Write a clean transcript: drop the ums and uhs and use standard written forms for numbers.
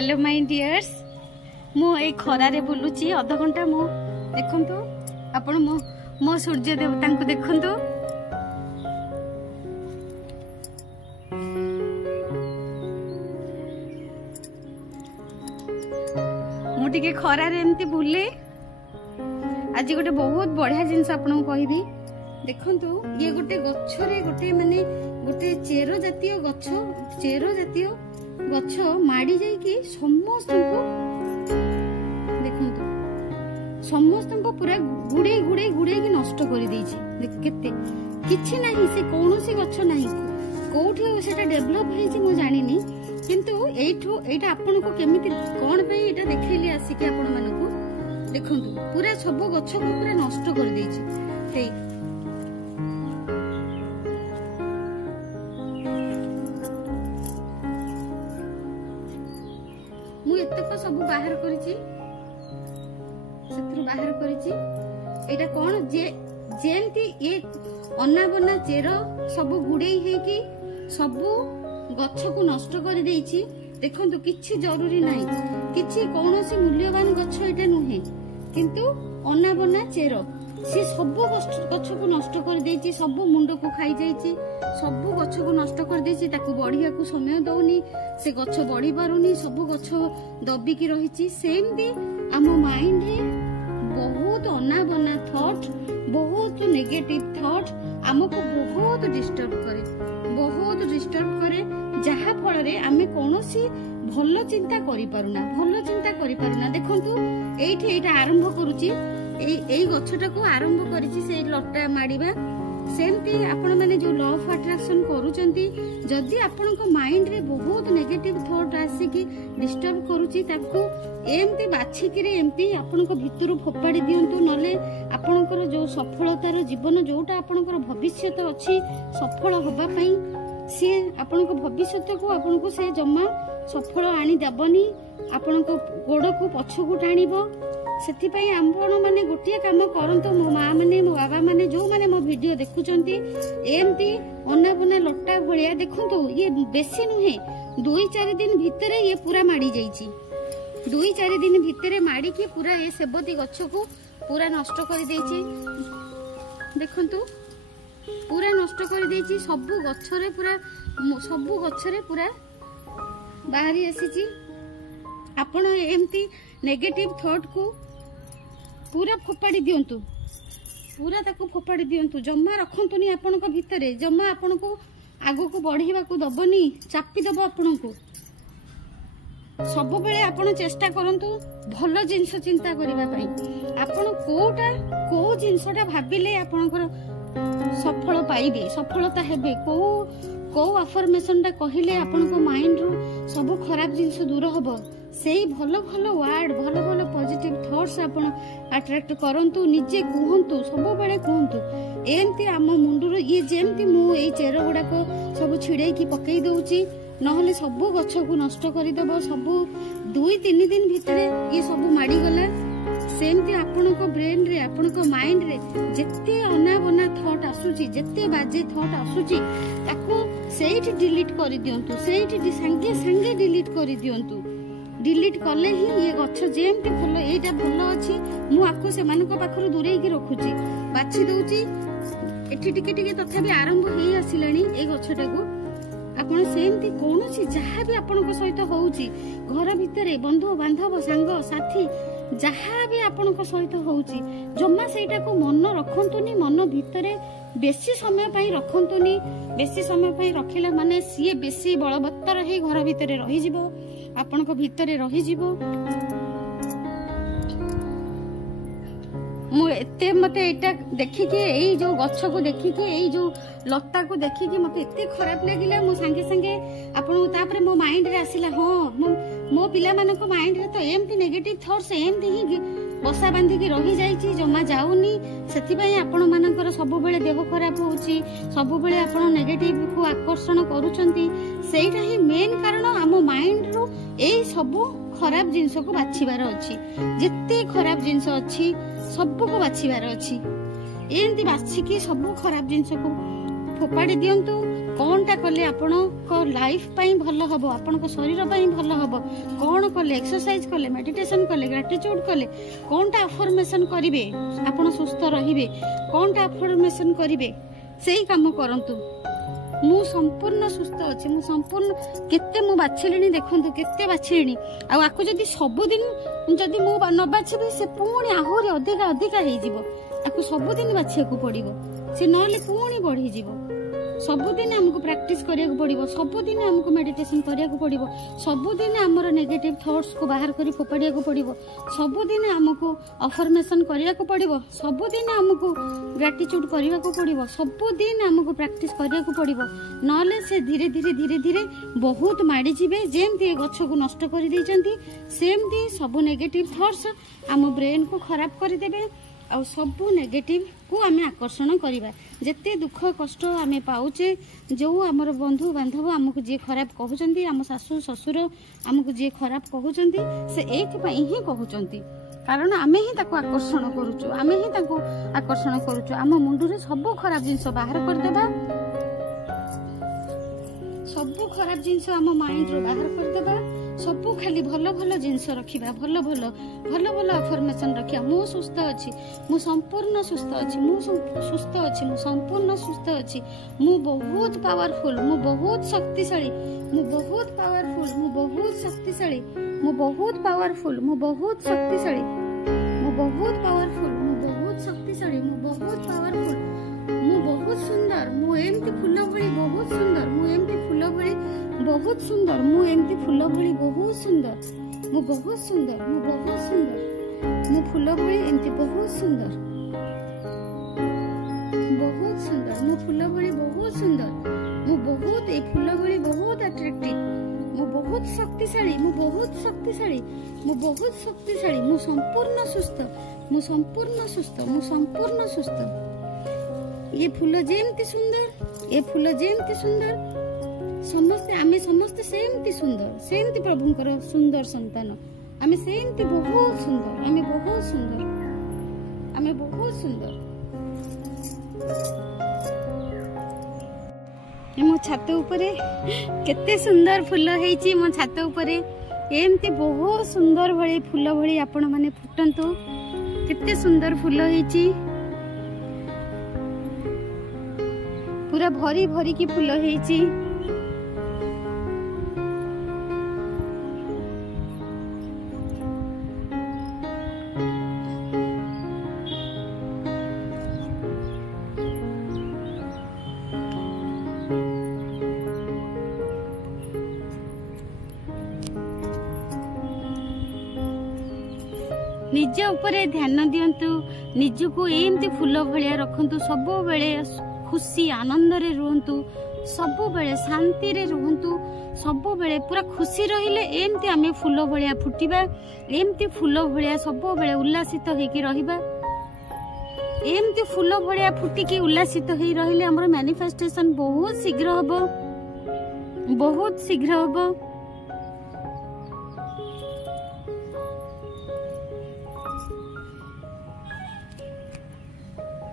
Hello my dears मु ए खरारे बुलुची अध घंटा मु देखंतु आपण मो सूर्य देवता को देखंतु मु टिके खरारे एमती बुले आज गोटे बहुत बढ़िया जिनस आपन को कहबी देखंतु ये गोटे गछरे गोटे माने गोटे चेरो जातीय गछ माड़ी जाई कि समस्त को देखंतु समस्त को पूरा गुड़े गुड़े गुड़े की नष्ट कर देछि केते किछि नाही से कोनोसी गछ नाही कोठी सेटा डेवलप हेछि मु जानिनी किंतु एटा आपन को केमिति कोन पे एटा देखैली आसी कि आपन मन को देखंतु पूरा सब गछ को पूरा नष्ट कर देछि हे सब बाहर करिछि सेत्रु बाहर करिछि एटा कोन जे जेमती ये अन्ना बन्ना चेर सब गुड़े हे कि सब गछ को नष्ट कर देछि देखंतु किछि जरूरी नाही किछि कोनोसी मूल्यवान गछ एटा नुहे किंतु अन्ना बन्ना चेर से सब गछ को नष्ट कर देछि सब मुंड को खाई जाइछि सब गछ को नष्ट कर देछि ताकू बढ़िया को समय दउनी से गछ बढ़ी पारुनी सब गछ दबिकी रहिछि सेमती आम माइंड रे बहुत अन्ना बन्ना थॉट बहुत नेगेटिव थॉट हमको बहुत डिस्टर्ब करे जहा फल रे आमे कोनोसी भलो चिंता करि पारुना देखंतु एठा आरंभ करूची एई गछटा को आरंभ करिछि से लटा माडिबा सेमती आपण माने जो लॉ ऑफ अट्रैक्शन करूचंती जदि आपण को माइंड रे बहुत नेगेटिव थॉट आसी कि डिस्टर्ब करूची ताको एमती बाछि कि रे एमती आपण को भितरु फोपाडी दियंतु नले आपण को जो सफलतार जीवन जोटा आपण को भविष्य अछि सफल होबा पई से आपण को भविष्य को आपण को से जम्मा सफल आनी देबनी आपण को गोड़ को पछ को टाणीबो सेति पई आपण माने गोटिया काम करंतो मो मां माने मो बाबा माने जो माने मो वीडियो देखुचंती एमती अन्ना बना लट्टा भलिया देखंतो ये बेसी नुहे 2-4 दिन भितरे ये पूरा माडी जाईची 2-4 दिन भितरे माडी के पूरा ये सेबती गछ को पूरा नष्ट कर देची देखंतो पूरा नष्ट कर देची सब गछरे पूरा बाहरी आसीची आपण एमती नेगेटिव थॉट को पूरा फोपाड़ी दियंतु पूरा ताको फोपाड़ी दियंतु जम्मा रखंतुनी आपण को भितरे जम्मा आपण को आगो को बढ़ीबा को दबनी चापी दबो आपण को सब बेले आपण चेष्टा करंतु भलो जिंस चिंता करिबा पई आपण कोटा को जिंसटा भाबिले आपणकर सफल पाइबे सफलता हेबे को अफर्मेशन टा कहिले आपण को माइंड रो सब खराब जिंस दूर होबो सेई भलो भलो वर्ड भलो भलो पॉजिटिव थॉट्स आपण अट्रैक्ट करंतु निजे कहंतु सब बेले कहंतु एमती आम मुंडुर ये जेमती मु ए चेर गुडा को सब छिड़े की पकई दउची नहले सब गछ को नष्ट करि देबो सब 2-3 दिन भितरे ये सब माडी गला सेमती आपण को ब्रेन रे आपण को माइंड रे जत्ते अना बना थॉट आसुची जत्ते बाजे थॉट आसुची ताको सेठी डिलीट करि दियंतु सेठी संगे संगे डिलीट करि दियंतु डिलीट कले ही ये गछ जेमती भलो एटा भलो अछि मु आको से मानको पाखरु दूरे की रखुची बाछि दउची एठी टिके टिके तथापि आरंभ हेई आसिलानी ए गछटा को आपण सेमती कोनोसी जहा भी आपण को सहित होउची घर भितरे बंधु बांधव सांग साथी जहा भी आपण को सहित होउची जम्मा सेटा को मन रखंतुनी मन भितरे बेसी समय पई रखंतुनी बेसी समय पई रखिला माने सिए बेसी बलवत्तर हे घर भितरे रहि जिवो आपण को भितरे रहि जिवो मु एते मते एटा देखि के एई जो गछ को देखि के एई जो लता को देखि के मते एते खराब लागिला मु संगे संगे आपण तापरे मो माइंड रे आसिला हां मो पिला माने को माइंड रे तो एमती नेगेटिव थॉट्स एमती ही बसा बांधी के रही जाइछि जमा जाउनी सेति पई आपण मानकर सब बेले देह खराब होउछि सब बेले आपण नेगेटिव को आकर्षण करूछंती सेइटा ही मेन कारण हम माइंड रो एई सब खराब जिंस को बाछिबार अछि जत्ते खराब जिंस अछि सब को बाछिबार अछि एमती बाछि की सब खराब जिंस को फोपाड़ी दियंतु कौनटा कले आपण लाइफ पाई भल हम आपण शरीर पाई भल हम कौन कले एक्सरसाइज कले मेडिटेशन कले ग्रेटिट्यूड कले कौनटा अफर्मेशन करेंगे आपण सुस्थ रे कौनटा अफर्मेशन करेंगे से ही काम करंतु मु संपूर्ण सुस्थ अच्छे मु संपूर्ण केते मु बाछिलिनी देखंतु केते बाछिलिनी आकु जदि सबुदिन जदि मु न बाछिबे से पुणी आहुरी अधिका अधिका हेई जिवो आकु सबुदिन बाछियाकू पड़िबो से नले पुणी बढ़ी जिवो सबुदिन हमको प्रैक्टिस करिया पड़िबो सबुदिन हमको मेडिटेशन करिया पड़िबो सबुदिन हमर नेगेटिव थॉट्स को बाहर करी फोपाडिया पड़िबो सबुदिन हमको अफर्मेशन करिया पड़िबो सबुदिन हमको ग्रेटिट्यूड करिया पड़िबो सबुदिन हमको प्रैक्टिस करिया पड़िबो नले से धीरे धीरे धीरे धीरे बहुत माड़ी जिवे जेमती गछ को नष्ट कर देइचंती सेमती सब नेगेटिव थॉट्स हम ब्रेन को खराब कर देबे आ सब नेगेटिव को आम आकर्षण करवा जिते दुख कष्ट आम पाऊचे जो आमर बंधु बांधव आमको जी खराब कहते आम शाशु ससुर आमको जी खराब कहते से एक ही कहते कारण आम ही आकर्षण करुचु आम ही आकर्षण करुचु आम मुंडू सब खराब जिनस बाहर करदेबा सब खराब जिनस आम माइंड रो बाहर करदेबा सब खाली भल भल जिनस रखा भल भल भल भल अफर्मेशन रखा मु सुस्थ अच्छी मु संपूर्ण सुस्थ अच्छी मु सुस्थ अच्छी मु संपूर्ण सुस्थ अच्छी मु बहुत पावरफुल मु बहुत शक्तिशाली मु बहुत पावरफुल मु बहुत शक्तिशाली मु बहुत पावरफुल मु बहुत शक्तिशाली मु बहुत पावरफुल मु बहुत शक्तिशाली मु बहुत पावरफुल मु बहुत सुंदर मु एमती फूल भली बहुत सुंदर मु एमती फूल भली बहुत सुंदर मु एमती फूल भली बहुत सुंदर मु बहुत सुंदर मु बहुत सुंदर मु फूल भली एमती बहुत सुंदर मु फूल भली बहुत सुंदर मु बहुत ए फूल भली बहुत अट्रैक्टिव मु बहुत शक्तिशाली मु बहुत शक्तिशाली मु बहुत शक्तिशाली मु संपूर्ण सुस्थ मु संपूर्ण सुस्थ मु संपूर्ण सुस्थ ये फूल जेमती सुंदर ये फूल जेमती सुंदर समस्ते आमे समस्ते सेमती सुंदर सेमती प्रभुंकर सुंदर संतान आमे सेमती बहुत सुंदर आमे बहुत सुंदर आमे बहुत सुंदर मो छात उपरे केते सुंदर फूल हेची मो छात उपरे एमती बहुत सुंदर भली फूल भली आपण माने फुटंतु केते सुंदर फूल हेची पूरा भरी भरी की फूल हेची निज उपरे ध्यान दियंतु निज को एमती फूल भलिया रखंतु सब बेले खुशी आनंद रे रुहंतु सब बेले शांति रे रुहंतु सब बेले पूरा खुशी रहिले एमती आमे फूल भलिया फुटिबा एमती फूल भलिया सब बेले उल्लासित होइकी रहिबा एमती फूल भलिया फुटिकी उल्लासित होई रहिले हमर मैनिफेस्टेशन बहुत शीघ्र हबो बहुत शीघ्र हबो।